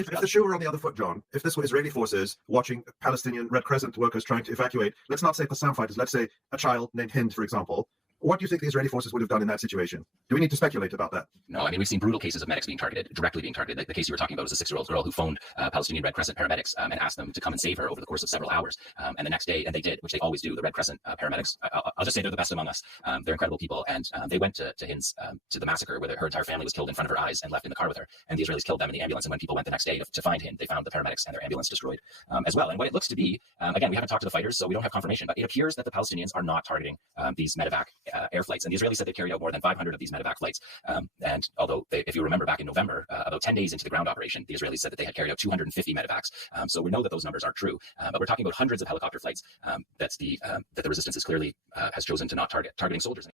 If the shoe were on the other foot, John, if this were Israeli forces watching Palestinian Red Crescent workers trying to evacuate, let's not say Qassam fighters, let's say a child named Hind, for example, what do you think the Israeli forces would have done in that situation? Do we need to speculate about that? No, I mean, we've seen brutal cases of medics being targeted, directly being targeted. The case you were talking about was a 6-year-old girl who phoned Palestinian Red Crescent paramedics and asked them to come and save her over the course of several hours. And the next day, and they did, which they always do, the Red Crescent paramedics, I'll just say they're the best among us. They're incredible people. And they went to Hind's, to the massacre where her entire family was killed in front of her eyes and left in the car with her. And the Israelis killed them in the ambulance. And when people went the next day to find Hind, they found the paramedics and their ambulance destroyed as well. And what it looks to be, again, we haven't talked to the fighters, so we don't have confirmation, but it appears that the Palestinians are not targeting these medevac air flights. And the Israelis said they carried out more than 500 of these medevac flights. And although, if you remember back in November, about 10 days into the ground operation, the Israelis said that they had carried out 250 medevacs. So we know that those numbers are true, but we're talking about hundreds of helicopter flights that the resistance is clearly has chosen to not target, targeting soldiers.